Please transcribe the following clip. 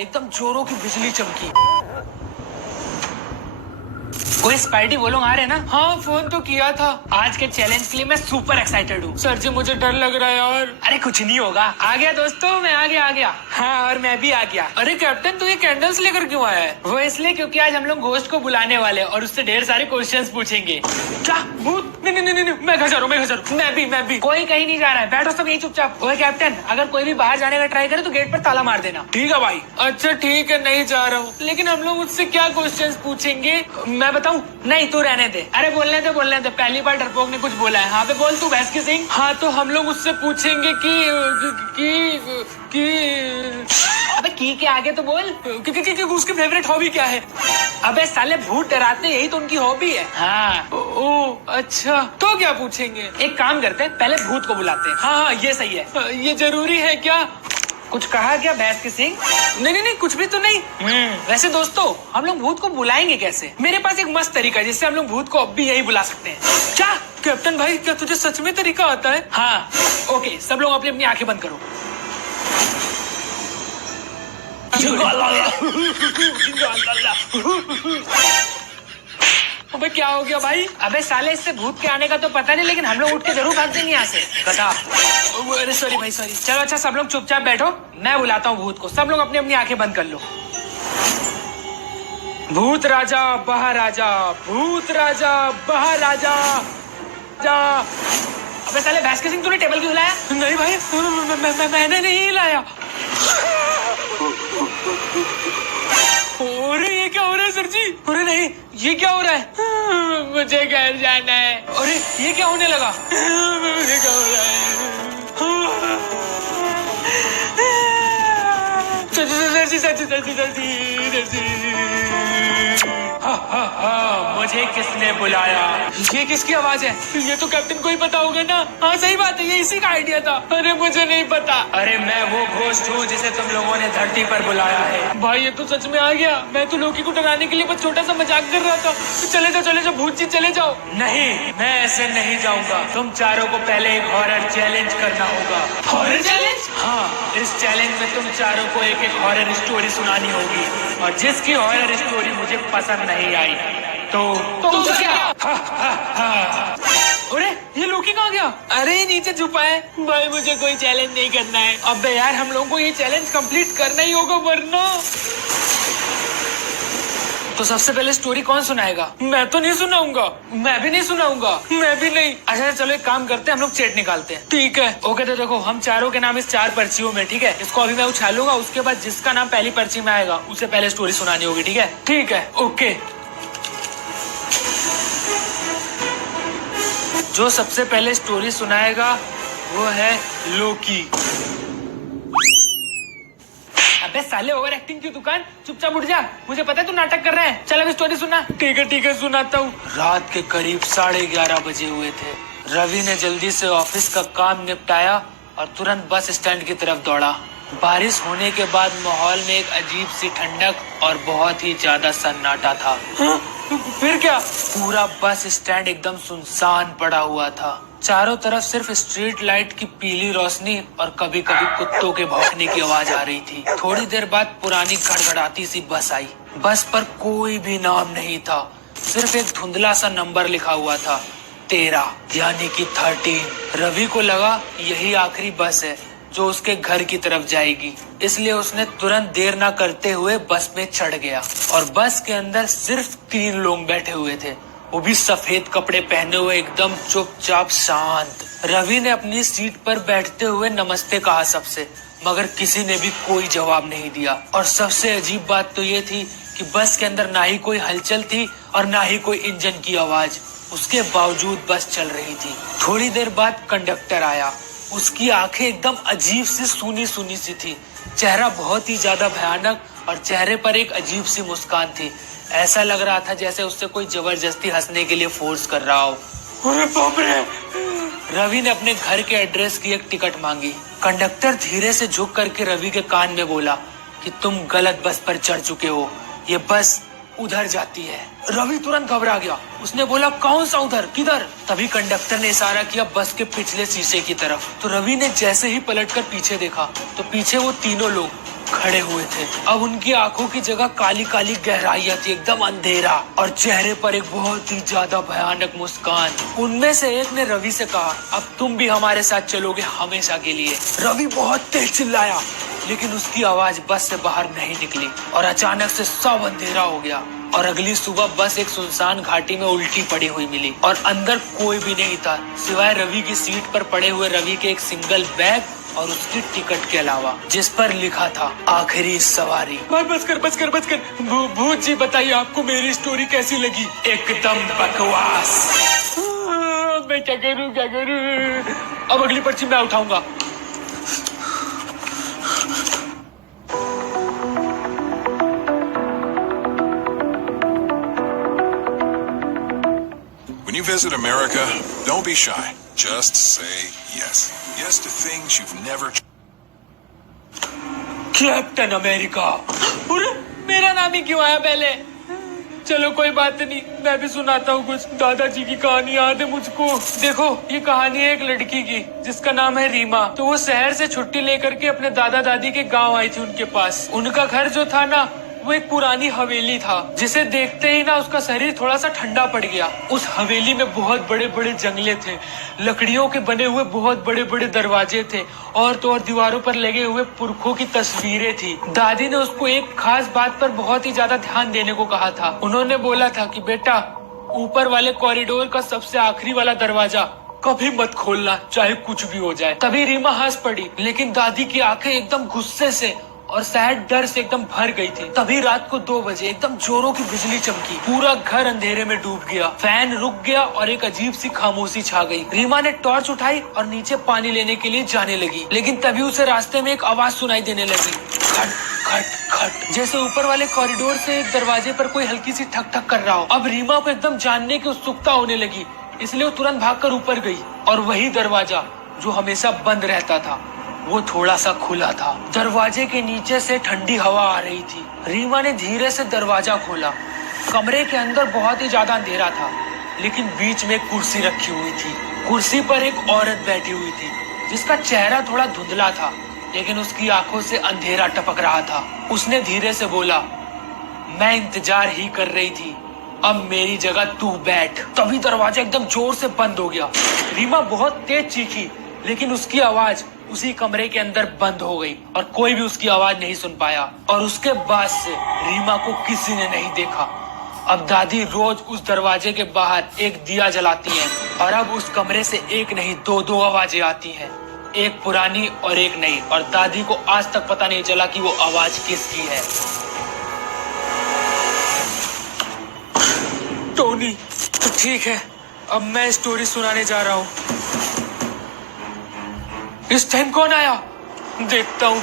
एकदम जोरों की बिजली चमकी। कोई स्पाइडी वो लोग आ रहे हैं ना? हाँ, फोन तो किया था। आज के चैलेंज के लिए मैं सुपर एक्साइटेड हूँ। सर जी मुझे डर लग रहा है यार। अरे कुछ नहीं होगा। आ गया दोस्तों, मैं आ गया। हाँ, और मैं भी आ गया। अरे कैप्टन, तू ये कैंडल्स लेकर क्यों आया है? वो इसलिए क्योंकि आज हम लोग घोस्ट को बुलाने वाले और उससे ढेर सारे क्वेश्चंस पूछेंगे। क्या भूत? नहीं, मैं घर जा रहा हूँ। मैं भी। कोई कहीं नहीं जा रहा है, बैठो सब यहीं चुपचाप। ओए कैप्टन, अगर कोई भी बाहर जाने का ट्राई करे तो गेट पर ताला मार देना। ठीक है भाई। अच्छा ठीक है, नहीं जा रहा हूँ। लेकिन हम लोग उससे क्या क्वेश्चंस पूछेंगे? मैं बताऊं? नहीं, तू रहने दे। अरे बोलने दे। पहली बार डरपोक ने कुछ बोला है। हाँ पे बोल तू, भैंस की सिंह। हाँ, तो हम लोग उससे पूछेंगे कि अबे की के आगे तो बोल। कि उसकी फेवरेट हॉबी क्या है? अबे साले, भूत डराते यही तो उनकी हॉबी है। हाँ। ओ अच्छा, तो क्या पूछेंगे? एक काम करते हैं, पहले भूत को बुलाते हैं। हाँ, ये सही है। ये जरूरी है क्या? कुछ कहा क्या भैंस की सिंह? नहीं, कुछ भी तो नहीं। वैसे दोस्तों, हम लोग भूत को बुलाएंगे कैसे? मेरे पास एक मस्त तरीका है जिससे हम लोग भूत को अब भी यही बुला सकते हैं। क्या कैप्टन भाई, क्या तुझे सच में तरीका आता है? हाँ। ओके, सब लोग अपनी अपनी आंखें बंद करो। अबे क्या हो गया भाई? अबे साले, इससे भूत के आने का तो पता नहीं, लेकिन हम लोग उठ के जरूर भाग देंगे यहाँ से। गधा। अरे सॉरी भाई, सॉरी। चलो अच्छा, सब लोग चुपचाप बैठो, मैं बुलाता हूँ भूत को। सब लोग अपनी अपनी आंखें बंद कर लो। भूत राजा बाहर आजा, भूत राजा बाहर आजा। अबे साले, भैंस के सिंह, तूने टेबल क्यों हिलाया? नहीं भाई, मैंने नहीं हिलाया। अरे ये क्या हो रहा है सर जी? अरे नहीं, ये क्या हो रहा है? मुझे घर जाना है। अरे ये क्या होने लगा? मुझे क्या हो रहा है? सर जी। मुझे किसने बुलाया? ये किसकी आवाज है? ये तो कैप्टन को ही पता होगा ना। हाँ सही बात है, ये इसी का आइडिया था। अरे मुझे नहीं पता। अरे मैं वो घोस्ट हूँ जिसे तुम लोगों ने धरती पर बुलाया है। भाई ये तो सच में आ गया। मैं तो लोकी को डराने के लिए बस छोटा सा मजाक कर रहा था। चले जाओ भूत जी, चले जाओ। नहीं, मैं ऐसे नहीं जाऊंगा। तुम चारों को पहले एक हॉरर चैलेंज करना होगा। Horror challenge? हाँ, इस चैलेंज में तुम चारों को एक एक हॉरर स्टोरी सुनानी होगी, और जिसकी हॉरर स्टोरी मुझे पसंद नहीं आई तो क्या? अरे ये लोकी कहाँ गया? अरे नीचे छुपा है। भाई मुझे कोई चैलेंज नहीं करना है। अबे यार, हम लोगों को ये चैलेंज कंप्लीट करना ही होगा, वरना। तो सबसे पहले स्टोरी कौन सुनाएगा? मैं तो नहीं सुनाऊंगा। मैं भी नहीं सुनाऊंगा। मैं भी नहीं। अच्छा चलो, एक काम करते हैं, हम लोग चेट निकालते हैं। ठीक है। ओके, तो देखो, हम चारों के नाम इस 4 पर्चियों में, ठीक है? इसको अभी मैं उछालूंगा, उसके बाद जिसका नाम पहली पर्ची में आएगा उसे पहले स्टोरी सुनानी होगी। ठीक है? ठीक है, ओके। जो सबसे पहले स्टोरी सुनाएगा वो है लोकी। अबे साले, ओवर एक्टिंग की दुकान, चुपचाप उठ जा। मुझे पता है तू नाटक कर रहा है। चल अभी स्टोरी सुना। ठीक है, सुनाता हूँ। रात के करीब 11:30 बजे हुए थे। रवि ने जल्दी से ऑफिस का काम निपटाया और तुरंत बस स्टैंड की तरफ दौड़ा। बारिश होने के बाद माहौल में एक अजीब सी ठंडक और बहुत ही ज्यादा सन्नाटा था। फिर क्या? पूरा बस स्टैंड एकदम सुनसान पड़ा हुआ था। चारों तरफ सिर्फ स्ट्रीट लाइट की पीली रोशनी और कभी कभी कुत्तों के भौंकने की आवाज आ रही थी। थोड़ी देर बाद पुरानी गड़गड़ाती सी बस आई। बस पर कोई भी नाम नहीं था, सिर्फ एक धुंधला सा नंबर लिखा हुआ था, 13, यानी कि 13। रवि को लगा यही आखिरी बस है जो उसके घर की तरफ जाएगी, इसलिए उसने तुरंत देर ना करते हुए बस में चढ़ गया। और बस के अंदर सिर्फ 3 लोग बैठे हुए थे, वो भी सफेद कपड़े पहने हुए, एकदम चुपचाप शांत। रवि ने अपनी सीट पर बैठते हुए नमस्ते कहा सबसे, मगर किसी ने भी कोई जवाब नहीं दिया। और सबसे अजीब बात तो ये थी कि बस के अंदर ना ही कोई हलचल थी और ना ही कोई इंजन की आवाज। उसके बावजूद बस चल रही थी। थोड़ी देर बाद कंडक्टर आया। उसकी आंखें एकदम अजीब सी सूनी सी थी, चेहरा बहुत ही ज्यादा भयानक और चेहरे पर एक अजीब सी मुस्कान थी। ऐसा लग रहा था जैसे उससे कोई जबरदस्ती हंसने के लिए फोर्स कर रहा हो। अरे बाप रे! रवि ने अपने घर के एड्रेस की एक टिकट मांगी। कंडक्टर धीरे से झुक करके रवि के कान में बोला कि तुम गलत बस पर चढ़ चुके हो, ये बस उधर जाती है। रवि तुरंत घबरा गया। उसने बोला, कौन सा उधर, किधर? तभी कंडक्टर ने इशारा किया बस के पिछले शीशे की तरफ। तो रवि ने जैसे ही पलटकर पीछे देखा तो पीछे वो तीनों लोग खड़े हुए थे। अब उनकी आंखों की जगह काली काली गहराइयां थी, एकदम अंधेरा, और चेहरे पर एक बहुत ही ज्यादा भयानक मुस्कान। उनमें से एक ने रवि से कहा, अब तुम भी हमारे साथ चलोगे हमेशा के लिए। रवि बहुत तेज चिल्लाया, लेकिन उसकी आवाज बस से बाहर नहीं निकली और अचानक से सब अंधेरा हो गया। और अगली सुबह बस एक सुनसान घाटी में उल्टी पड़ी हुई मिली और अंदर कोई भी नहीं था सिवाय रवि की सीट पर पड़े हुए रवि के एक सिंगल बैग और उसकी टिकट के अलावा, जिस पर लिखा था आखिरी सवारी। बस कर। भूत जी बताइए, आपको मेरी स्टोरी कैसी लगी? एकदम बकवास। मैं क्या करूं? अब अगली पर्ची मैं उठाऊंगा। When you visit America, don't be shy. Just say yes. Yes to things you've never. Captain America. अरे मेरा नाम ही क्यों आया पहले? चलो कोई बात नहीं, मैं भी सुनाता हूँ कुछ। दादाजी की कहानी याद है मुझको। देखो, ये कहानी है एक लड़की की जिसका नाम है रीमा। तो वो शहर से छुट्टी लेकर के अपने दादा दादी के गांव आई थी। उनके पास उनका घर जो था ना, वो एक पुरानी हवेली था, जिसे देखते ही ना उसका शरीर थोड़ा सा ठंडा पड़ गया। उस हवेली में बहुत बड़े बड़े जंगले थे, लकड़ियों के बने हुए बहुत बड़े बड़े दरवाजे थे, और तो और दीवारों पर लगे हुए पुरखों की तस्वीरें थी। दादी ने उसको एक खास बात पर बहुत ही ज्यादा ध्यान देने को कहा था। उन्होंने बोला था कि बेटा, ऊपर वाले कॉरिडोर का सबसे आखिरी वाला दरवाजा कभी मत खोलना, चाहे कुछ भी हो जाए। तभी रीमा हंस पड़ी, लेकिन दादी की आंखें एकदम गुस्से से और शायद डर से एकदम भर गई थी। तभी रात को 2 बजे एकदम जोरों की बिजली चमकी, पूरा घर अंधेरे में डूब गया, फैन रुक गया और एक अजीब सी खामोशी छा गई। रीमा ने टॉर्च उठाई और नीचे पानी लेने के लिए जाने लगी, लेकिन तभी उसे रास्ते में एक आवाज सुनाई देने लगी, खट खट खट, जैसे ऊपर वाले कॉरिडोर से एक दरवाजे पर कोई हल्की सी ठक ठक कर रहा हो। अब रीमा को एकदम जानने की उत्सुकता होने लगी, इसलिए वो तुरंत भागकर ऊपर गई और वही दरवाजा जो हमेशा बंद रहता था, वो थोड़ा सा खुला था। दरवाजे के नीचे से ठंडी हवा आ रही थी। रीमा ने धीरे से दरवाजा खोला। कमरे के अंदर बहुत ही ज्यादा अंधेरा था, लेकिन बीच में एक कुर्सी रखी हुई थी। कुर्सी पर एक औरत बैठी हुई थी, जिसका चेहरा थोड़ा धुंधला था, लेकिन उसकी आंखों से अंधेरा टपक रहा था। उसने धीरे से बोला, मैं इंतजार ही कर रही थी, अब मेरी जगह तू बैठ। तभी दरवाजा एकदम जोर से बंद हो गया। रीमा बहुत तेज चीखी, लेकिन उसकी आवाज उसी कमरे के अंदर बंद हो गई और कोई भी उसकी आवाज नहीं सुन पाया। और उसके बाद से रीमा को किसी ने नहीं देखा। अब दादी रोज उस दरवाजे के बाहर एक दिया जलाती हैं और अब उस कमरे से एक नहीं दो आवाजें आती हैं, एक पुरानी और एक नई। और दादी को आज तक पता नहीं चला कि वो आवाज किसकी है। टोनी, तो ठीक है, अब मैं स्टोरी सुनाने जा रहा हूँ। इस टाइम कौन आया? देखता हूँ।